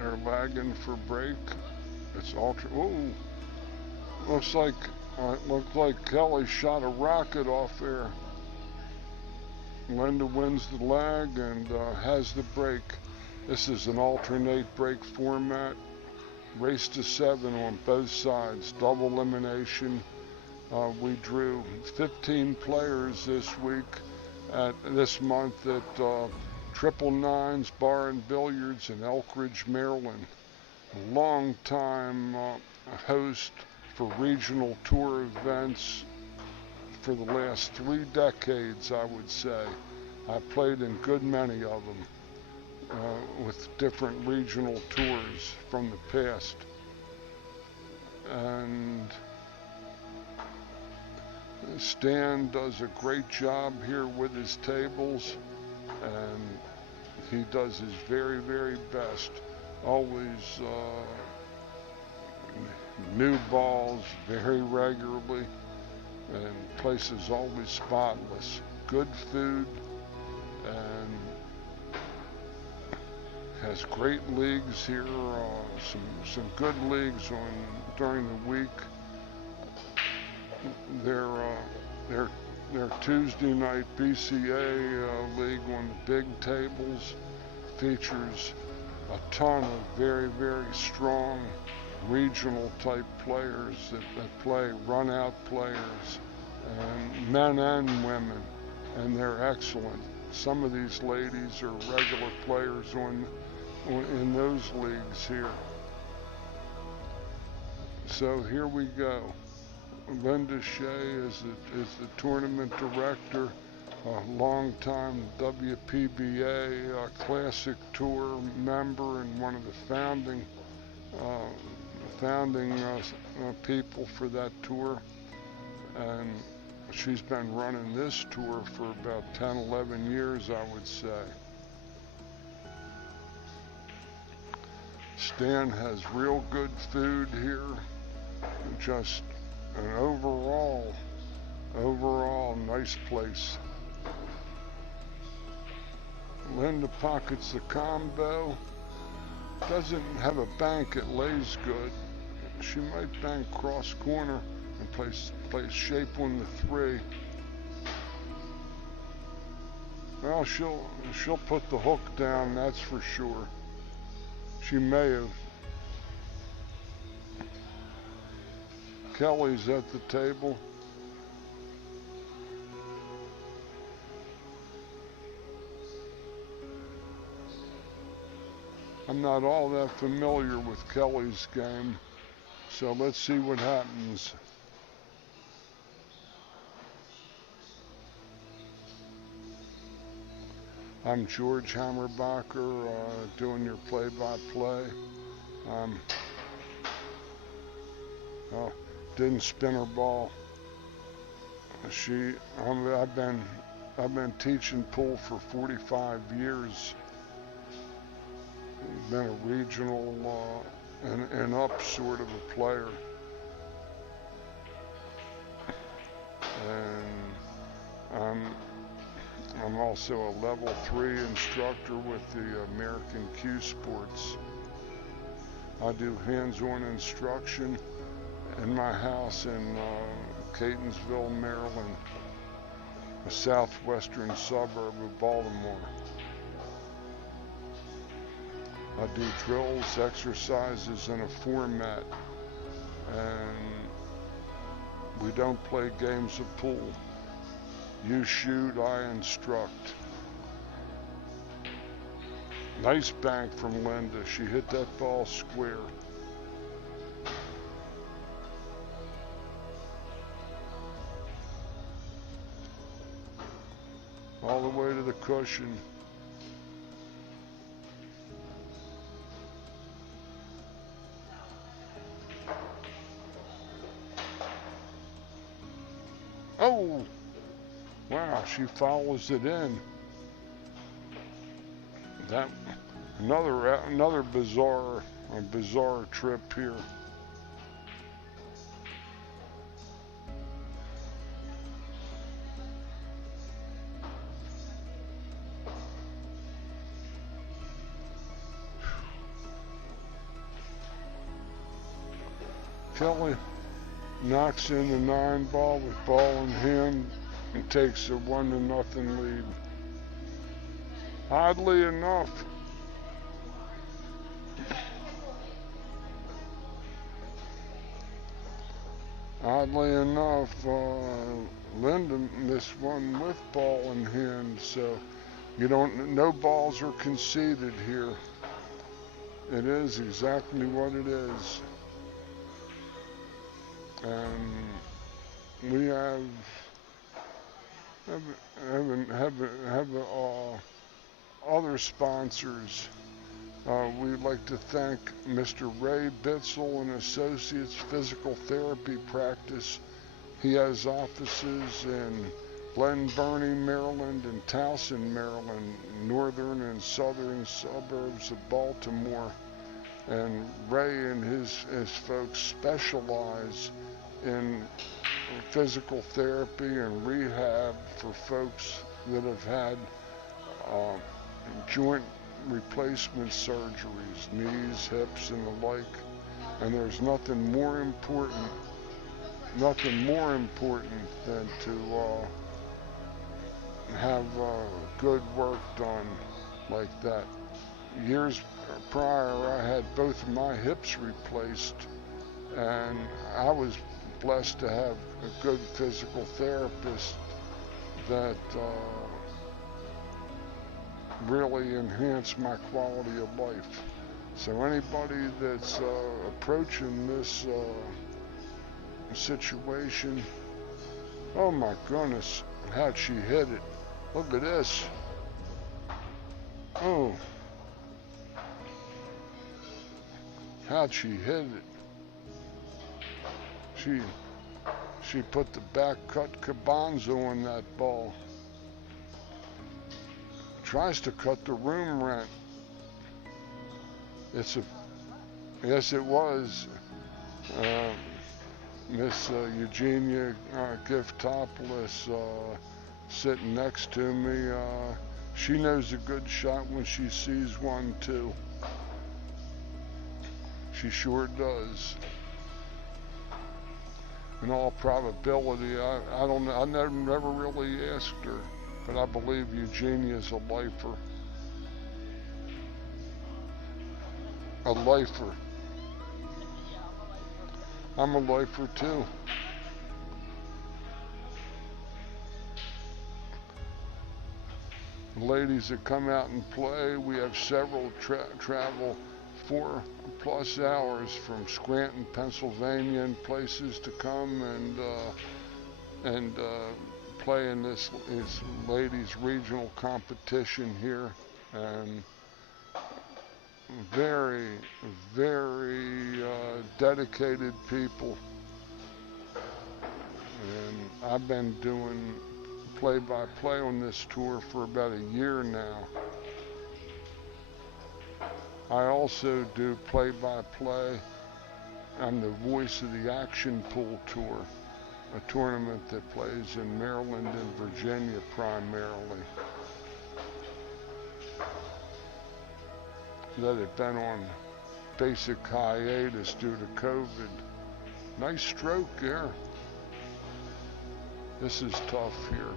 They're lagging for break. It's ultra. Ooh, looks like Kelly shot a rocket off there. Linda wins the lag and has the break. This is an alternate break format. Race to 7 on both sides. Double elimination. We drew 15 players this month at Triple Nines Bar and Billiards in Elk Ridge, Maryland. A long time host for regional tour events for the last 3 decades, I would say. I played in good many of them with different regional tours from the past. And Stan does a great job here with his tables, and he does his very, very best. Always new balls very regularly, and place is always spotless. Good food, and has great leagues here. Some good leagues during the week. Their Tuesday night BCA league on the big tables features a ton of very, very strong regional type players that play run-out players, and men and women, and they're excellent. Some of these ladies are regular players in those leagues here. So here we go. Linda Shea is the tournament director, a longtime WPBA Classic Tour member and one of the founding people for that tour. And she's been running this tour for about 10, 11 years, I would say. Stan has real good food here. Just an overall nice place. Linda pockets the combo. Doesn't have a bank, it lays good. She might bank cross corner and place shape on the 3. Well, she'll put the hook down, that's for sure. She may have. Kelly's at the table. I'm not all that familiar with Kelly's game, so let's see what happens. I'm George Hammerbacher, doing your play-by-play. Didn't spin her ball. I've been teaching pool for 45 years. Been a regional and up sort of a player. And I'm also a level 3 instructor with the American Q Sports. I do hands-on instruction in my house in Catonsville, Maryland, a southwestern suburb of Baltimore. I do drills, exercises in a format, and we don't play games of pool. You shoot, I instruct. Nice bank from Linda. She hit that ball square. All the way to the cushion. Oh! Wow, she follows it in. That another bizarre trip here. Kelly knocks in the 9 ball with ball in hand and takes a 1-0 lead. Oddly enough, Linda missed one with ball in hand, so no balls are conceded here. It is exactly what it is. And we have other sponsors. We'd like to thank Mr. Ray Bitzel and Associates Physical Therapy Practice. He has offices in Glen Burnie, Maryland, and Towson, Maryland, northern and southern suburbs of Baltimore. And Ray and his folks specialize in physical therapy and rehab for folks that have had joint replacement surgeries, knees, hips, and the like. And there's nothing more important than to have good work done like that. Years prior, I had both of my hips replaced, and I was blessed to have a good physical therapist that really enhanced my quality of life. So anybody that's approaching this situation, oh my goodness, how'd she hit it? Look at this. Oh, how'd she hit it? She put the back cut cabanzo in that ball. Tries to cut the room rent. Yes, it was. Miss Eugenia Giftopoulos sitting next to me. She knows a good shot when she sees one too. She sure does. In all probability, I don't know. I never really asked her, but I believe Eugenia's a lifer. A lifer. I'm a lifer too. Ladies that come out and play, we have several travel 4+ hours from Scranton, Pennsylvania, and places to come and play in this ladies regional competition here. And very, very dedicated people. And I've been doing play-by-play on this tour for about a year now. I also do play-by-play. I'm the voice of the Action Pool Tour, a tournament that plays in Maryland and Virginia primarily. That had been on basic hiatus due to COVID. Nice stroke there. This is tough here.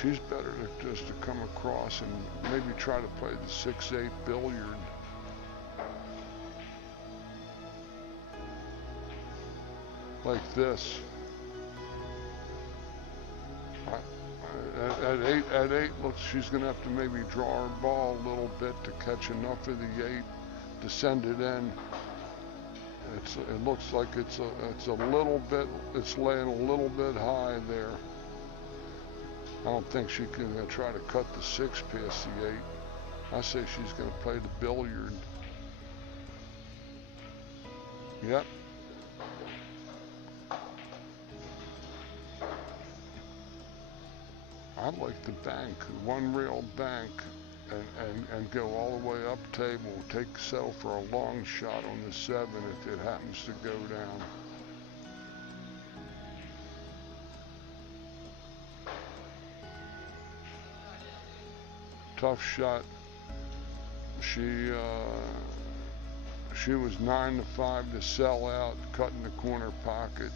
She's better just to come across and maybe try to play the 6-8 billiard. Like this. At eight, looks she's going to have to maybe draw her ball a little bit to catch enough of the 8 to send it in. It looks like it's a little bit, it's laying a little bit high there. I don't think she can try to cut the 6 past the 8. I say she's going to play the billiard. Yep. I'd like the bank, one rail bank, and go all the way up table. Settle for a long shot on the 7 if it happens to go down. Tough shot. She was 9-5 to sell out, cutting the corner pocket.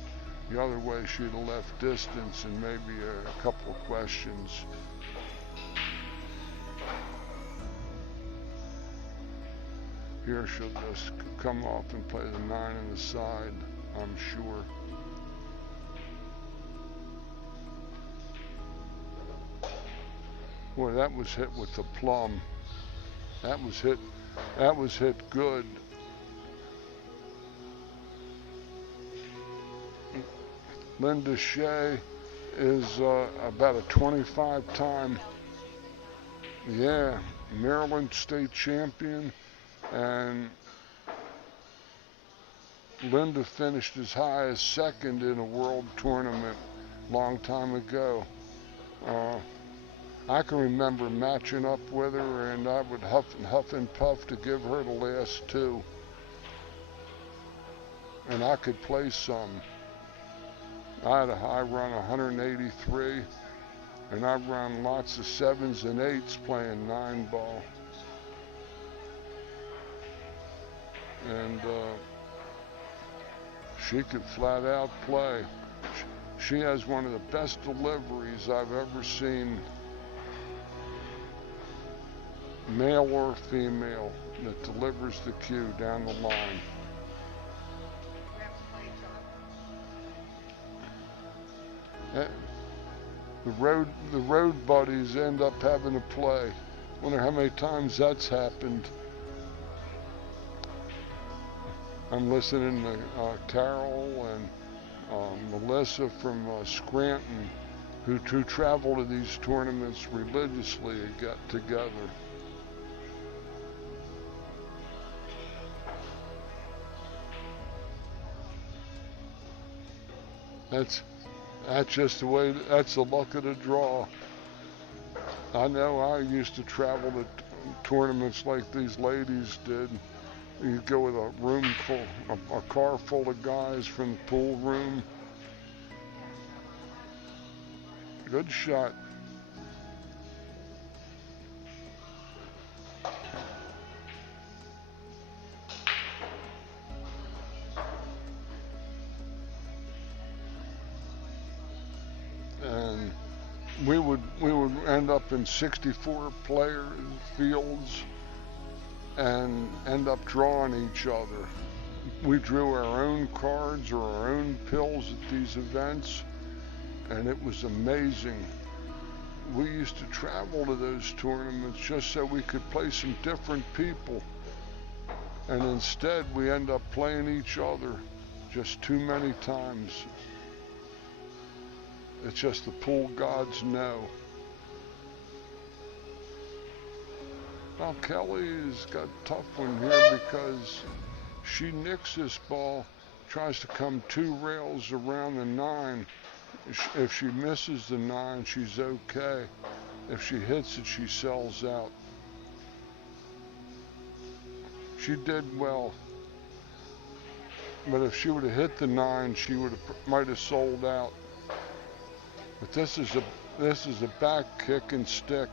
The other way, she'd have left distance and maybe a couple of questions. Here she'll just come off and play the 9 on the side, I'm sure. Boy, that was hit with the plum. That was hit good. Linda Shea is about a 25-time, Maryland state champion, and Linda finished as high as second in a world tournament long time ago. I can remember matching up with her, and I would huff and puff to give her the last two, and I could play some. I had a high run 183, and I run lots of 7s and 8s playing 9-ball. And she could flat out play. She has one of the best deliveries I've ever seen, male or female, that delivers the cue down the line. The road buddies end up having to play. Wonder how many times that's happened. I'm listening to Carol and Melissa from Scranton, who travel to these tournaments religiously and get together. That's just the way, that's the luck of the draw. I know I used to travel to tournaments like these ladies did. You'd go with a room full, a car full of guys from the pool room. Good shot. And we would end up in 64 player fields and end up drawing each other. We drew our own cards or our own pills at these events, and it was amazing. We used to travel to those tournaments just so we could play some different people, and instead we end up playing each other just too many times. It's just the pool gods know. Well, Kelly's got a tough one here because she nicks this ball, tries to come 2 rails around the 9. If she misses the 9, she's okay. If she hits it, she sells out. She did well, but if she would have hit the 9, she might have sold out. But this is a back kick and stick.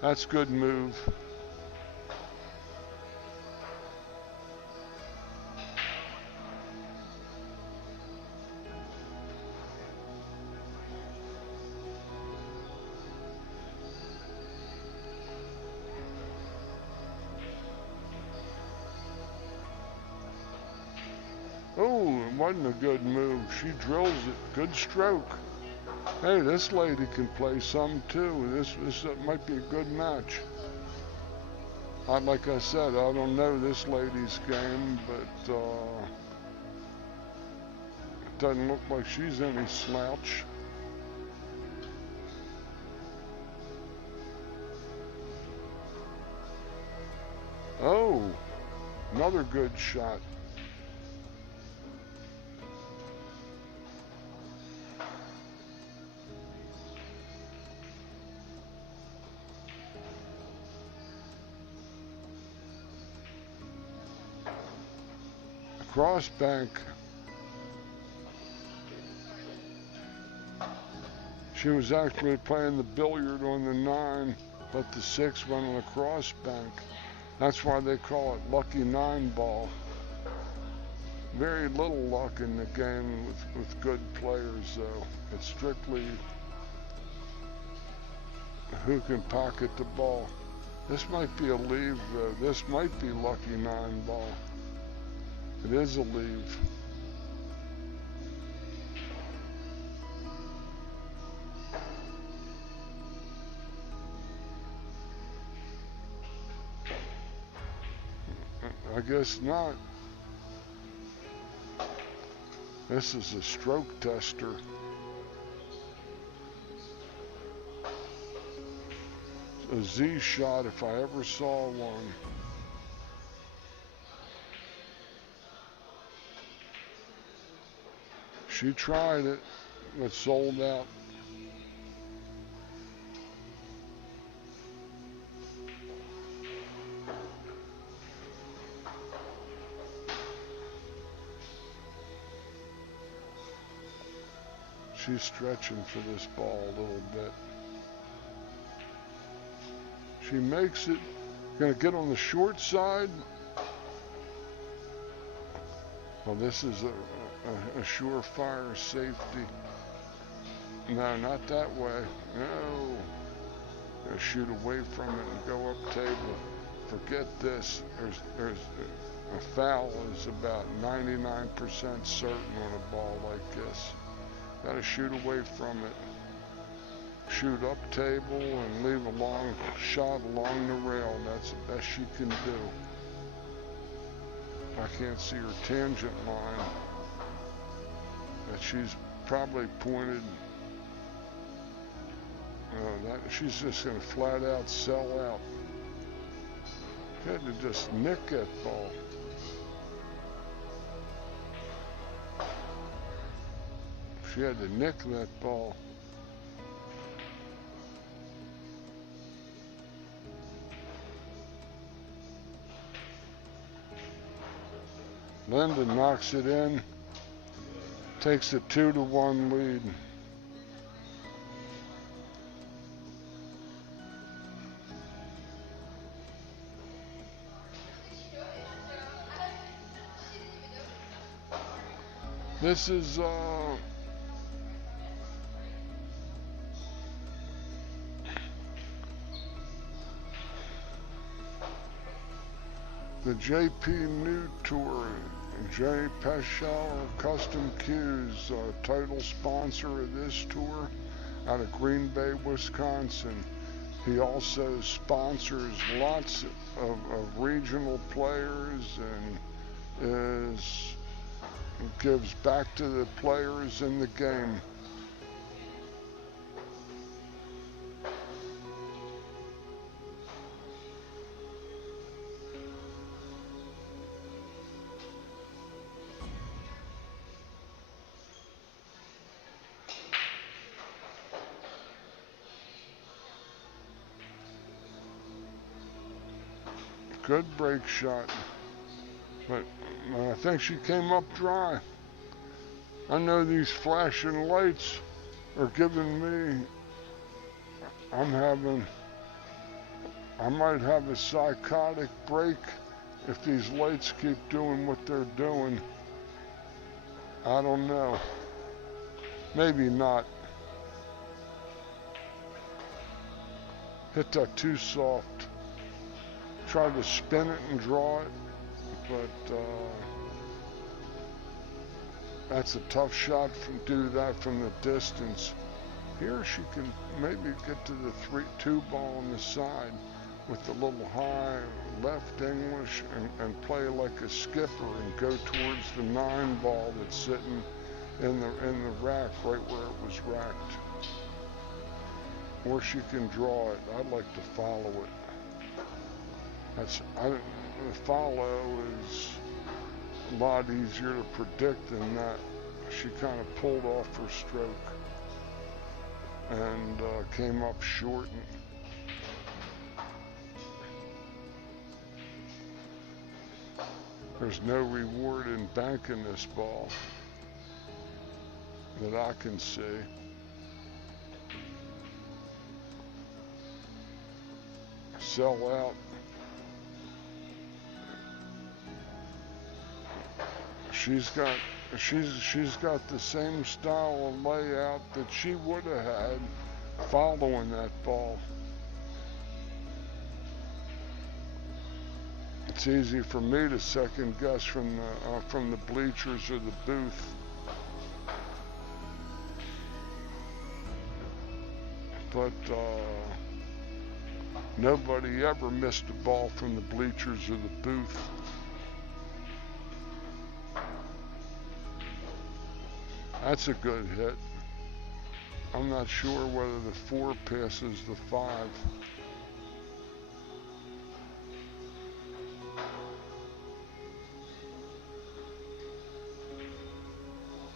That's good move. Oh, it wasn't a good move. She drills it. Good stroke. Hey, this lady can play some too. This might be a good match. Like I said, I don't know this lady's game, but it doesn't look like she's any slouch. Oh, another good shot. Cross bank. She was actually playing the billiard on the 9, but the 6 went on the cross bank. That's why they call it lucky 9 ball. Very little luck in the game with good players, though. It's strictly who can pocket the ball. This might be a leave, though. This might be lucky 9 ball. It is a leave. I guess not. This is a stroke tester. A Z shot if I ever saw one. She tried it, but sold out. She's stretching for this ball a little bit. She makes it. Gonna get on the short side. Well, this is a surefire safety. No, not that way. No. Gonna shoot away from it and go up table. Forget this. There's a foul is about 99% certain on a ball like this. Got to shoot away from it. Shoot up table and leave a long shot along the rail. That's the best she can do. I can't see her tangent line, but she's probably pointed. She's just going to flat out sell out. She had to just nick that ball. She had to nick that ball. Linda knocks it in, takes a 2-1 lead. This is the JPNEWT Tour. Jay Peschauer Custom Cues, title sponsor of this tour out of Green Bay, Wisconsin. He also sponsors lots of regional players and gives back to the players in the game. Good break shot, but I think she came up dry. I know these flashing lights are giving me, I might have a psychotic break if these lights keep doing what they're doing. I don't know. Maybe not. Hit that too soft. Tried to spin it and draw it, but that's a tough shot to do that from the distance. Here she can maybe get to the 3-2 ball on the side with a little high left English and play like a skipper and go towards the 9 ball that's sitting in the rack right where it was racked. Or she can draw it. I'd like to follow it. The follow is a lot easier to predict than that. She kind of pulled off her stroke and came up short. There's no reward in banking this ball that I can see. sell out. She's got the same style of layout that she would have had following that ball. It's easy for me to second guess from the bleachers or the booth. But nobody ever missed a ball from the bleachers or the booth. That's a good hit. I'm not sure whether the 4 passes the 5.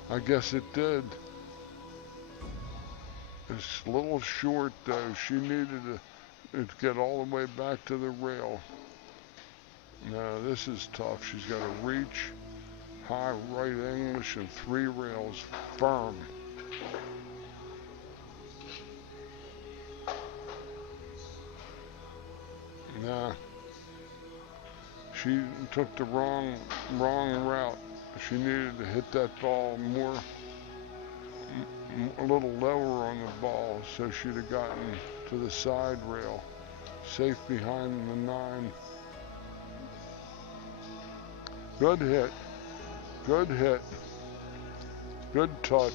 I guess it did. It's a little short though. She needed to get all the way back to the rail. No, this is tough. She's got to reach, high right English, and 3 rails firm. Nah. She took the wrong route. She needed to hit that ball a little lower on the ball, so she'd have gotten to the side rail, safe behind the 9. Good hit, good hit, good touch.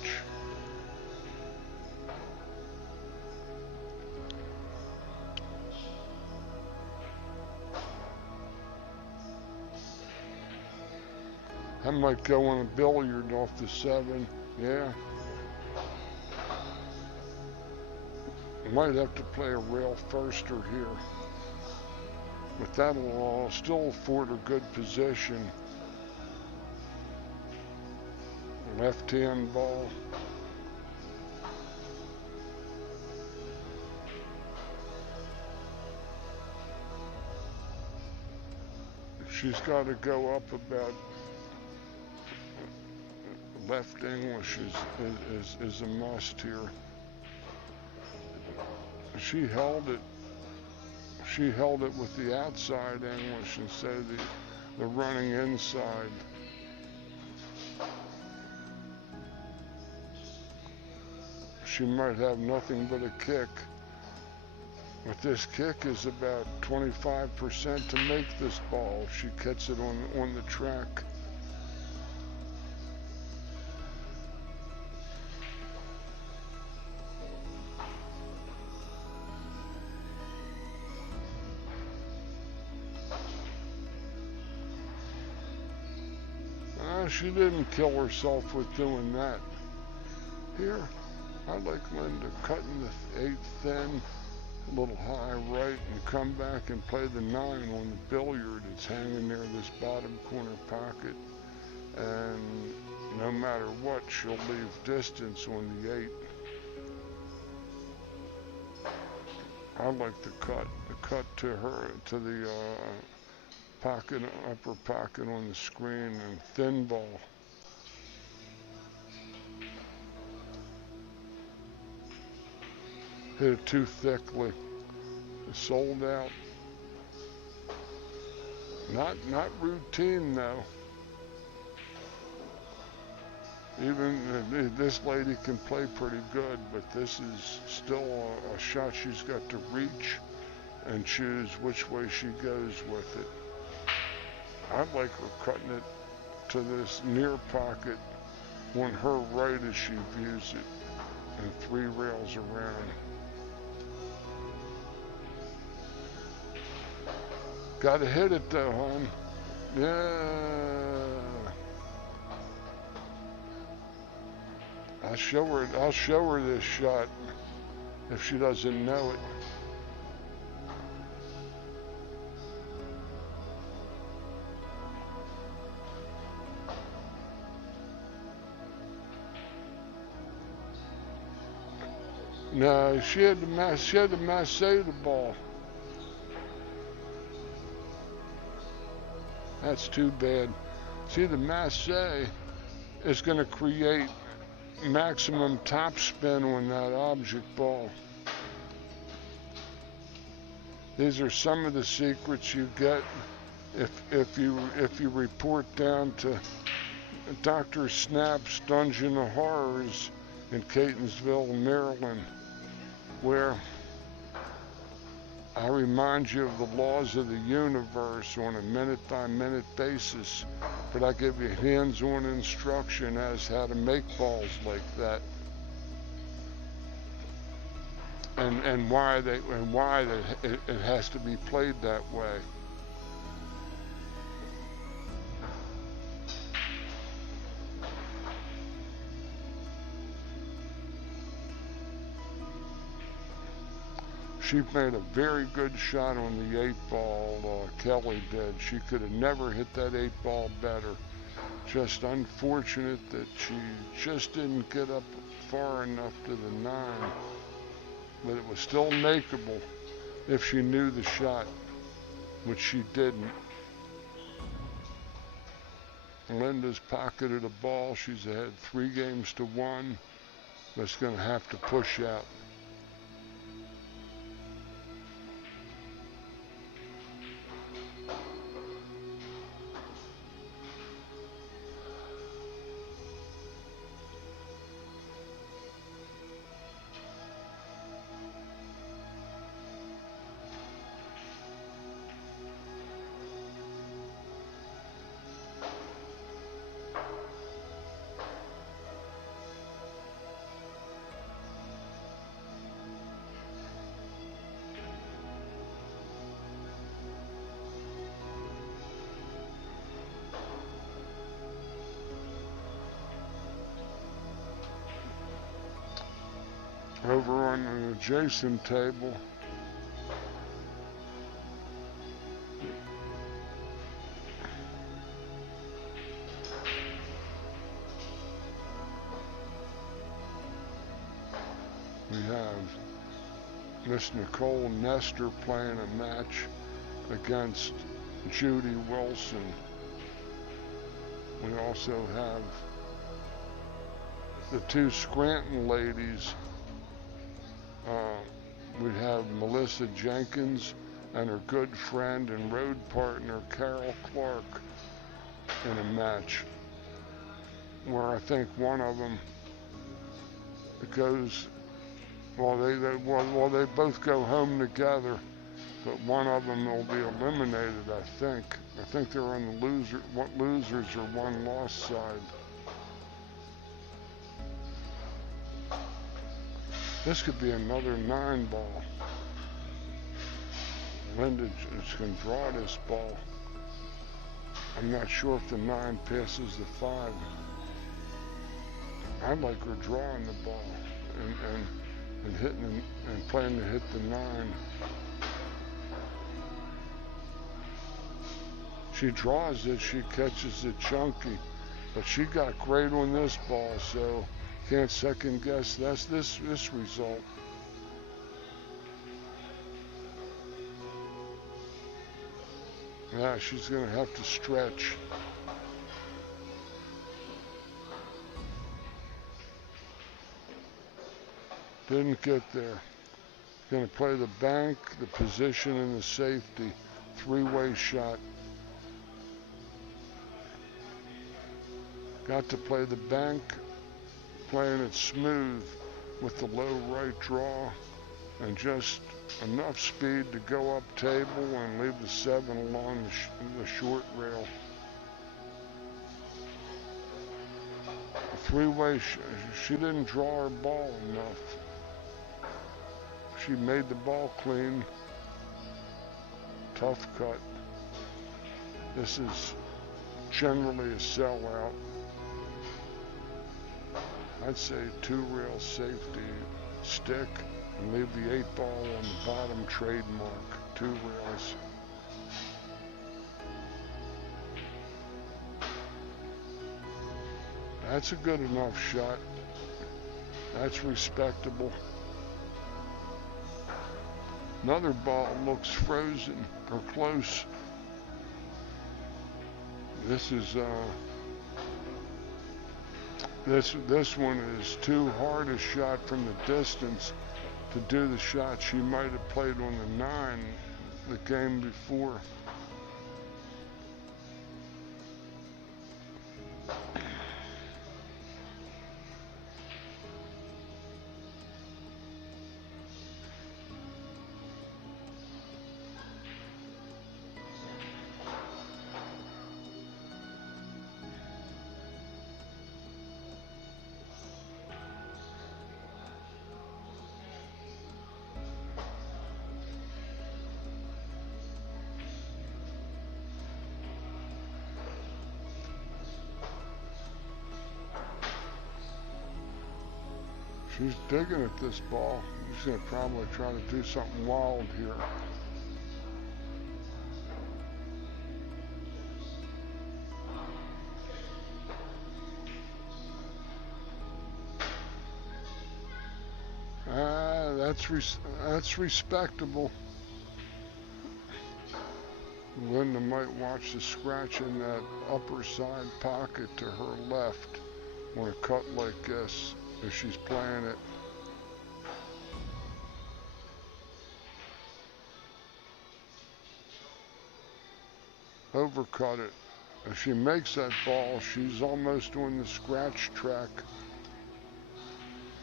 I might go on a billiard off the 7, yeah. Might have to play a rail firster here. But that'll still afford a good position. Left-hand ball. She's got to go up about left English is a must here. She held it. She held it with the outside English instead of the running inside. She might have nothing but a kick. But this kick is about 25% to make this ball if she gets it on the track. She didn't kill herself with doing that. Here, I like Linda cutting the 8 thin, a little high right, and come back and play the 9 on the billiard. It's hanging near this bottom corner pocket, and no matter what, she'll leave distance on the 8. I like the cut to her, to the pocket, upper pocket on the screen, and thin ball. Hit it too thickly. Sold out. Not routine though. Even this lady can play pretty good, but this is still a shot she's got to reach and choose which way she goes with it. I like her cutting it to this near pocket on her right as she views it, and 3 rails around. Gotta hit it though, hon. Yeah. I'll show her this shot if she doesn't know it. No, she had to masse the ball. That's too bad. See, the masse is going to create maximum top spin on that object ball. These are some of the secrets you get if you report down to Dr. Snap's Dungeon of Horrors in Catonsville, Maryland, where I remind you of the laws of the universe on a minute-by-minute basis, but I give you hands-on instruction as how to make balls like that, and why it has to be played that way. She made a very good shot on the 8-ball, Kelly did. She could have never hit that 8-ball better. Just unfortunate that she just didn't get up far enough to the 9. But it was still makeable if she knew the shot, which she didn't. Linda's pocketed a ball. She's ahead 3 games to 1. But it's going to have to push out. Over on an adjacent table, we have Miss Nicole Nestor playing a match against Judy Wilson. We also have the 2 Scranton ladies. We have Melissa Jenkins and her good friend and road partner Carol Clark in a match where I think one of them goes, they both go home together, but one of them will be eliminated, I think. I think they're on the losers or one loss side. This could be another 9-ball. Linda can draw this ball. I'm not sure if the 9 passes the 5. I like her drawing the ball and hitting and playing to hit the 9. She draws it, she catches it chunky, but she got great on this ball, so can't second guess this result. Yeah, she's going to have to stretch. Didn't get there. Going to play the bank, the position, and the safety. 3-way shot. Got to play the bank, playing it smooth with the low right draw and just enough speed to go up table and leave the 7 along the short rail. A 3-way, she didn't draw her ball enough. She made the ball clean. Tough cut. This is generally a sellout. I'd say 2-rail safety, stick, and leave the 8-ball on the bottom trademark. 2 rails. That's a good enough shot. That's respectable. Another ball looks frozen or close. This is this one is too hard a shot from the distance to do the shot she might have played on the 9 the game before. She's digging at this ball. She's going to probably try to do something wild here. That's respectable. Linda might watch the scratch in that upper side pocket to her left on a cut like this if she's playing it. Overcut it. If she makes that ball, she's almost on the scratch track.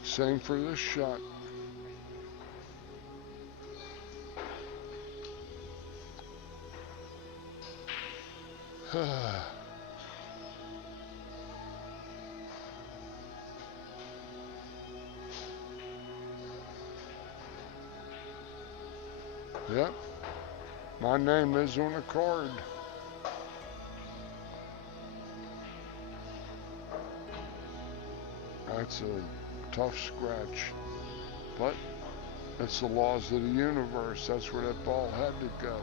Same for this shot. Yep, my name is on a card. That's a tough scratch, but it's the laws of the universe. That's where that ball had to go.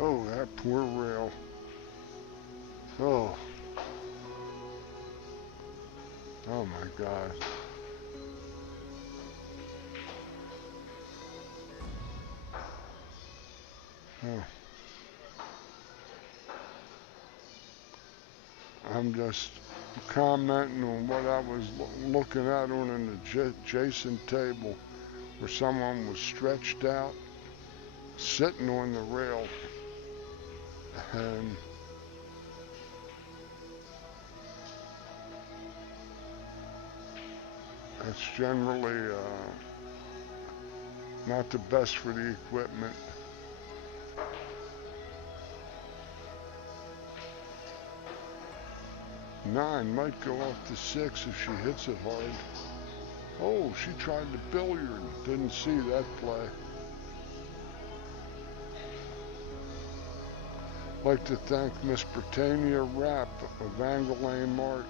Oh, that poor rail. Oh. Oh my God. Oh. I'm just commenting on what I was looking at on an adjacent table where someone was stretched out, sitting on the rail, and that's generally not the best for the equipment. Nine might go off to 6 if she hits it hard. Oh, she tried to billiard. Didn't see that play. I'd like to thank Miss Britannia Rapp of Anglame Art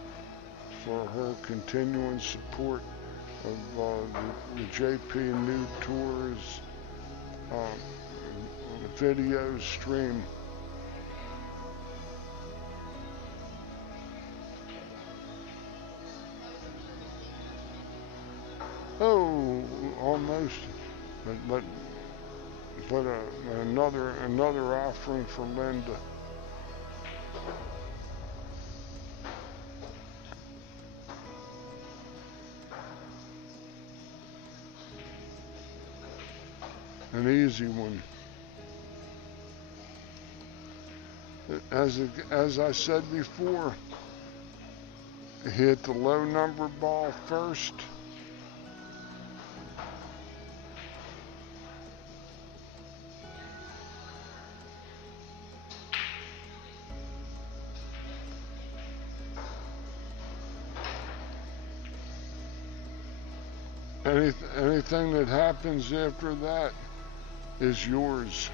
for her continuing support of the JPNEWT Tours video stream. Oh, almost. But another offering for Linda. An easy one. As I said before, hit the low number ball first. Anything that happens after that is yours.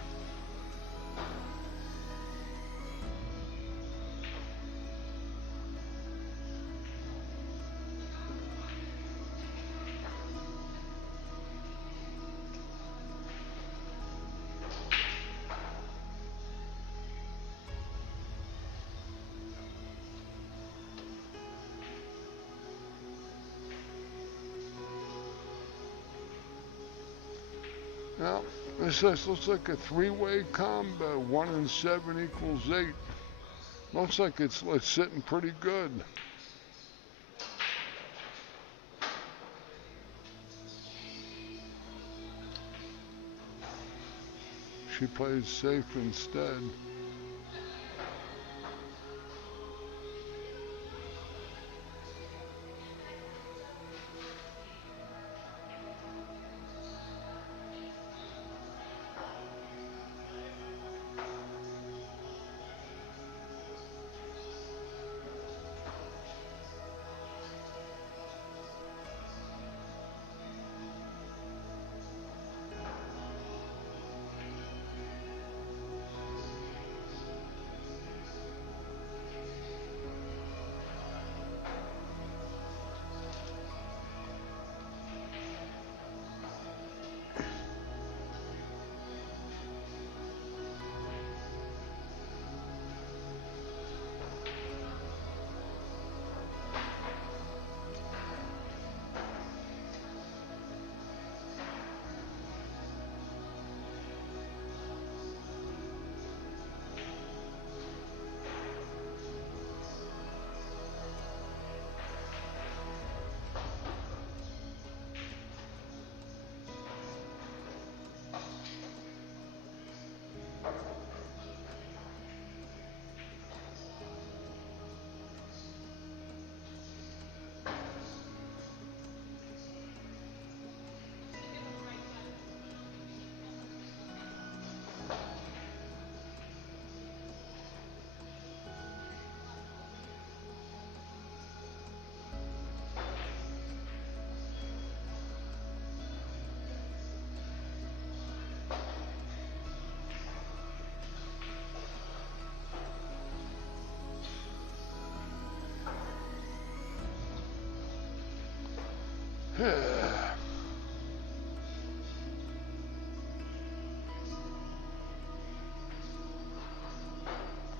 Now, this looks like a three-way combo. 1 and 7 equals 8. Looks like it's sitting pretty good. She plays safe instead.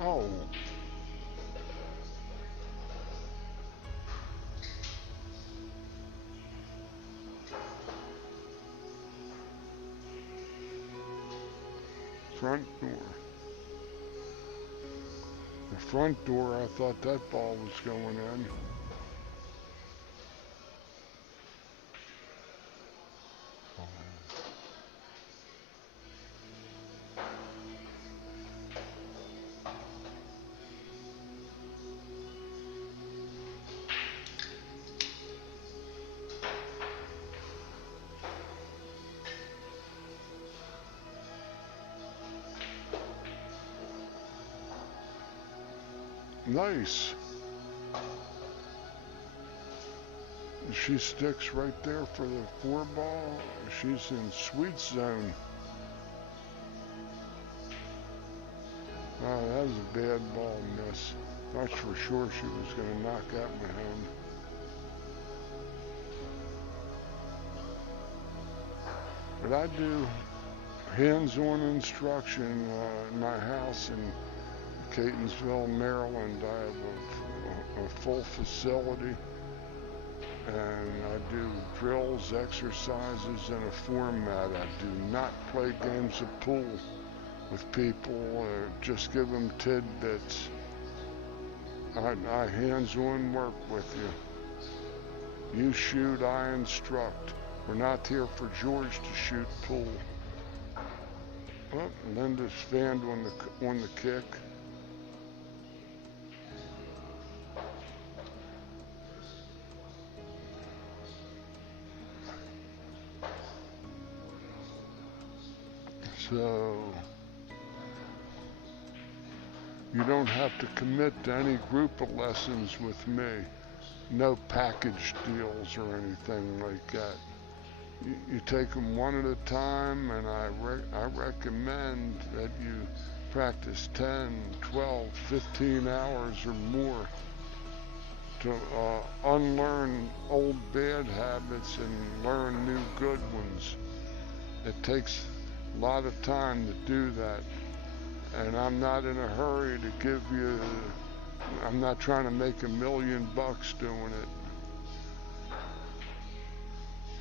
Oh. Front door. The front door, I thought that ball was going in. Nice. She sticks right there for the 4 ball. She's in sweet zone. Oh, that was a bad ball miss. Thought for sure she was going to knock out my hand. But I do hands-on instruction in my house in Catonsville, Maryland. I have a full facility, and I do drills, exercises, and a format. I do not play games of pool with people or just give them tidbits. I hands-on work with you. You shoot, I instruct. We're not here for George to shoot pool. Oh, Linda's fanned on the kick. So you don't have to commit to any group of lessons with me. No package deals or anything like that. You take them one at a time, and I recommend that you practice 10, 12, 15 hours or more to unlearn old bad habits and learn new good ones. It takes a lot of time to do that, and I'm not in a hurry to give you, I'm not trying to make $1 million doing it.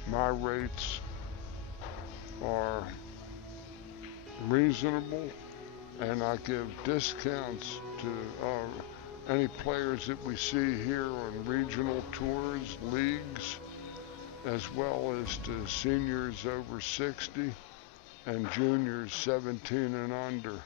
My rates are reasonable, and I give discounts to any players that we see here on regional tours, leagues, as well as to seniors over 60 and juniors 17 and under.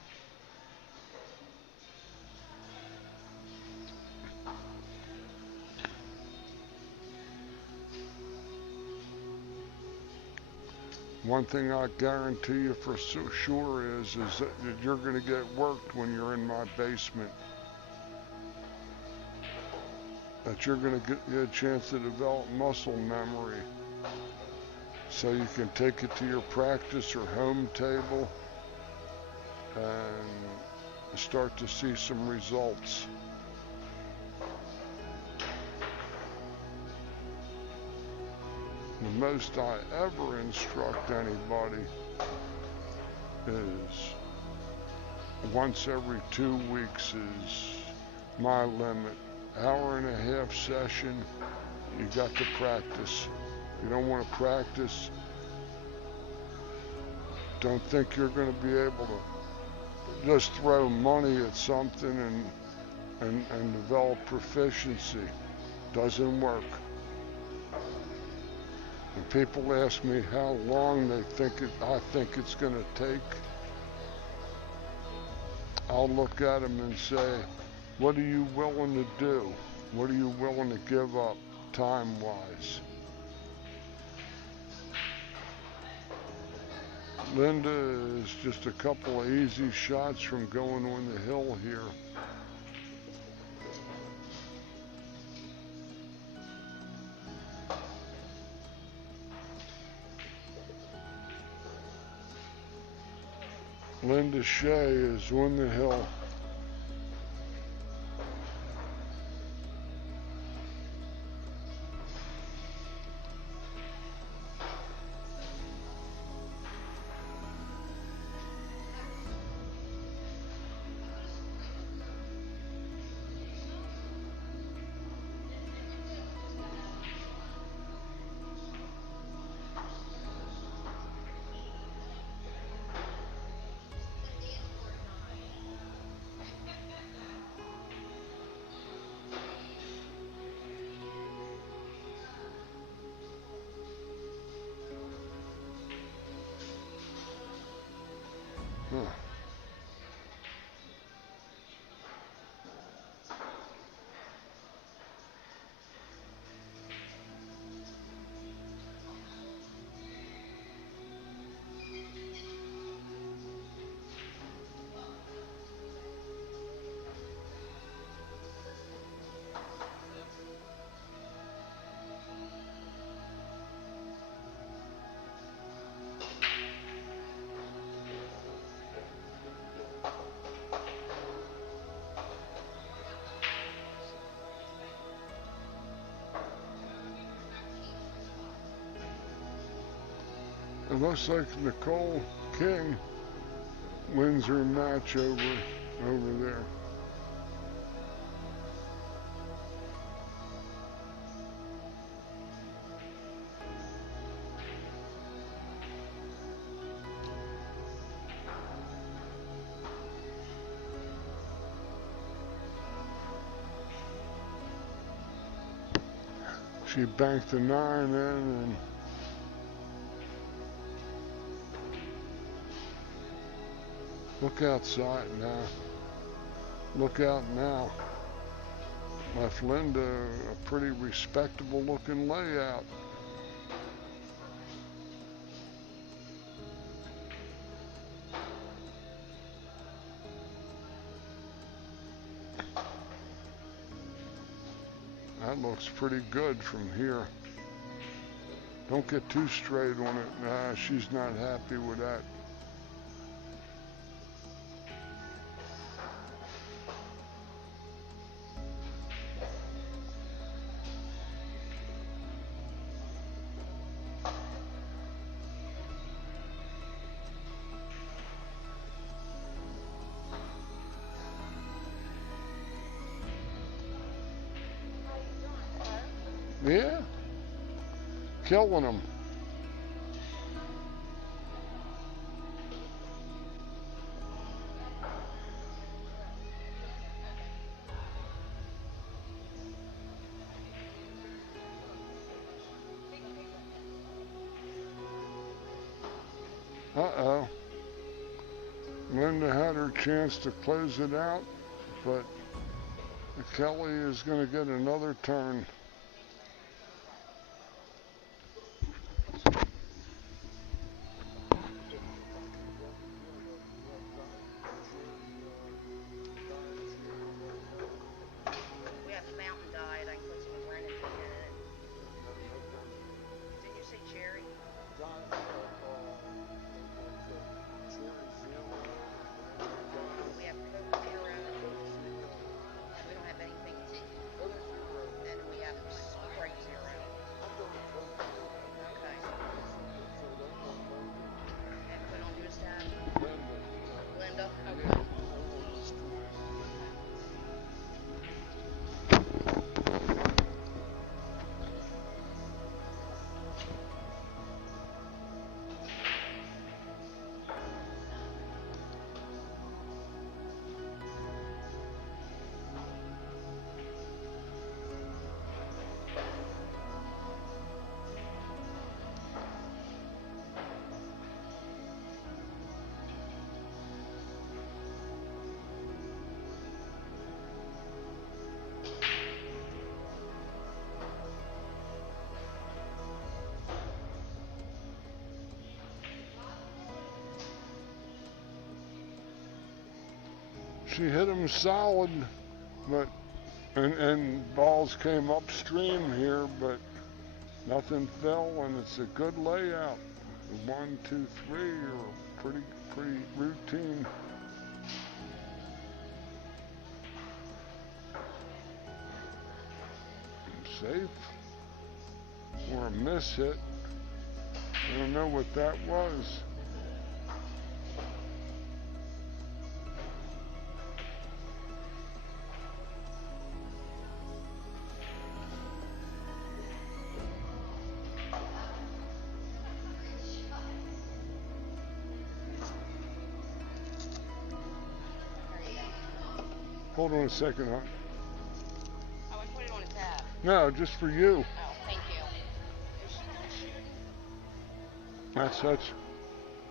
One thing I guarantee you for sure is that you're going to get worked when you're in my basement. That you're going to get a chance to develop muscle memory, so you can take it to your practice or home table and start to see some results. The most I ever instruct anybody is once every 2 weeks is my limit. Hour and a half session, you got to practice. You don't want to practice, don't think you're going to be able to just throw money at something and develop proficiency. Doesn't work. When people ask me how long I think it's going to take, I'll look at them and say, what are you willing to do? What are you willing to give up time-wise? Linda is just a couple of easy shots from going on the hill here. Linda Shea is on the hill. Huh. It looks like Nicole King wins her match over there. She banked the 9 in and look outside now. Look out now. Left Linda a pretty respectable looking layout. That looks pretty good from here. Don't get too straight on it. Nah, she's not happy with that. Yeah, killing them. Uh-oh. Linda had her chance to close it out, but Kelly is going to get another turn. She hit him solid, but and balls came upstream here, but nothing fell, and it's a good layout. 1, 2, 3 are pretty routine. Safe or a miss hit. I don't know what that was. Hold on a second, huh? Oh, I put it on a tab. No, just for you. Oh, thank you.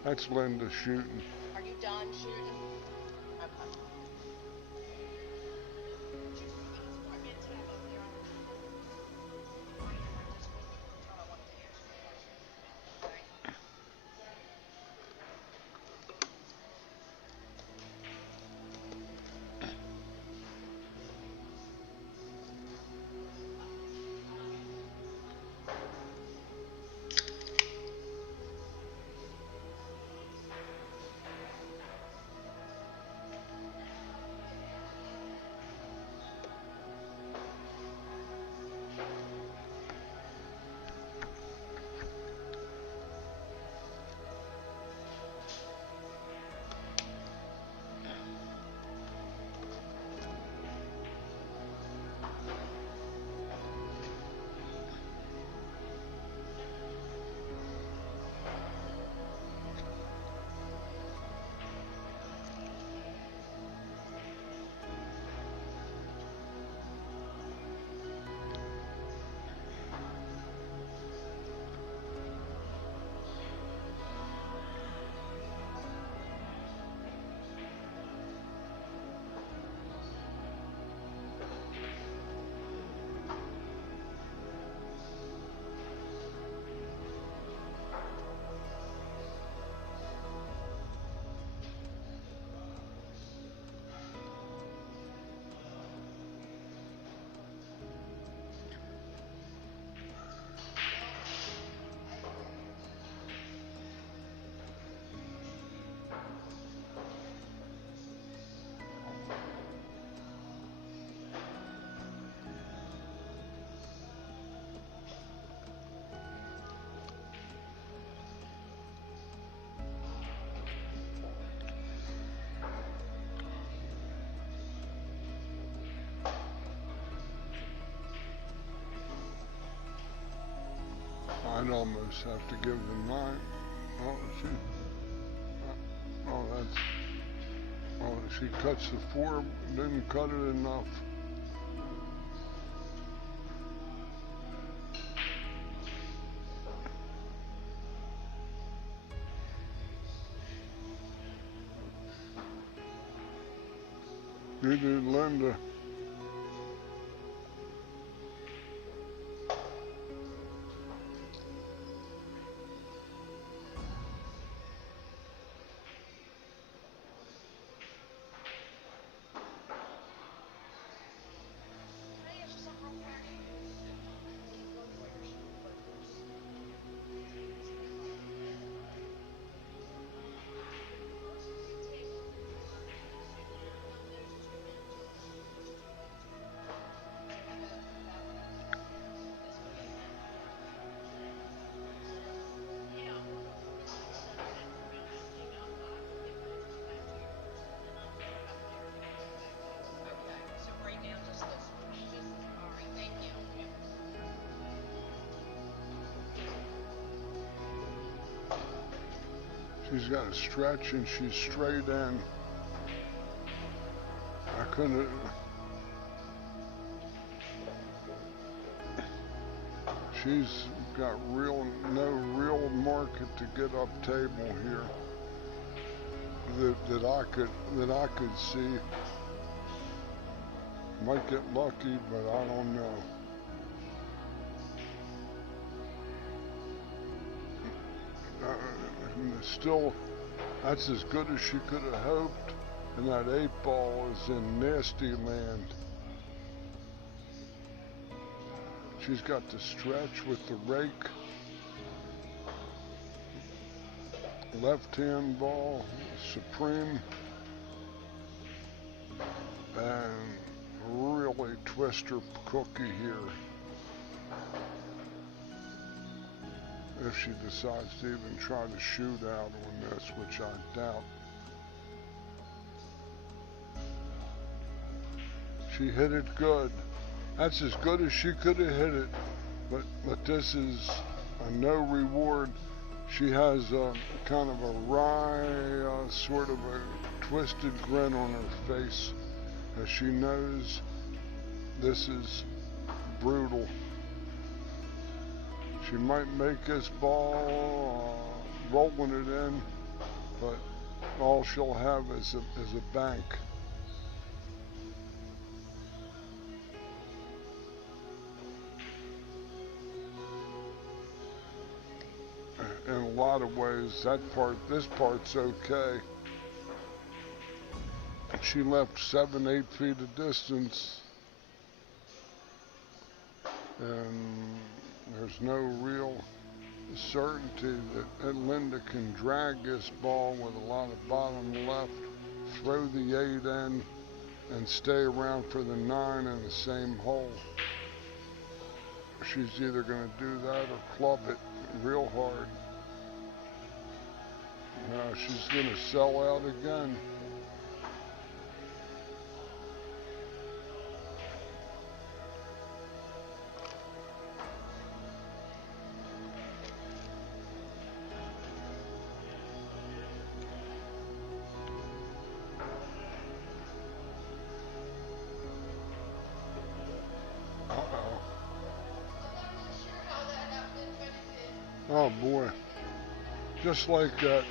That's Linda shooting. Are you done shooting? almost have to give the 9. Oh, she cuts the 4, didn't cut it enough. You did, Linda. She's got a stretch and she's straight in. I couldn't. She's got no real market to get up table here that I could see. Might get lucky, but I don't know. Still, that's as good as she could have hoped, and that 8 ball is in nasty land. She's got the stretch with the rake. Left hand ball, supreme, and really twister cookie here. If she decides to even try to shoot out on this, which I doubt. She hit it good. That's as good as she could have hit it, but this is a no reward. She has a kind of a wry, sort of a twisted grin on her face, as she knows this is brutal. She might make this ball rolling it in, but all she'll have is a bank. In a lot of ways, this part's okay. She left 7-8 feet of distance, and there's no real certainty that Linda can drag this ball with a lot of bottom left, throw the 8 in, and stay around for the 9 in the same hole. She's either going to do that or club it real hard. She's going to sell out again. Oh boy, just like that.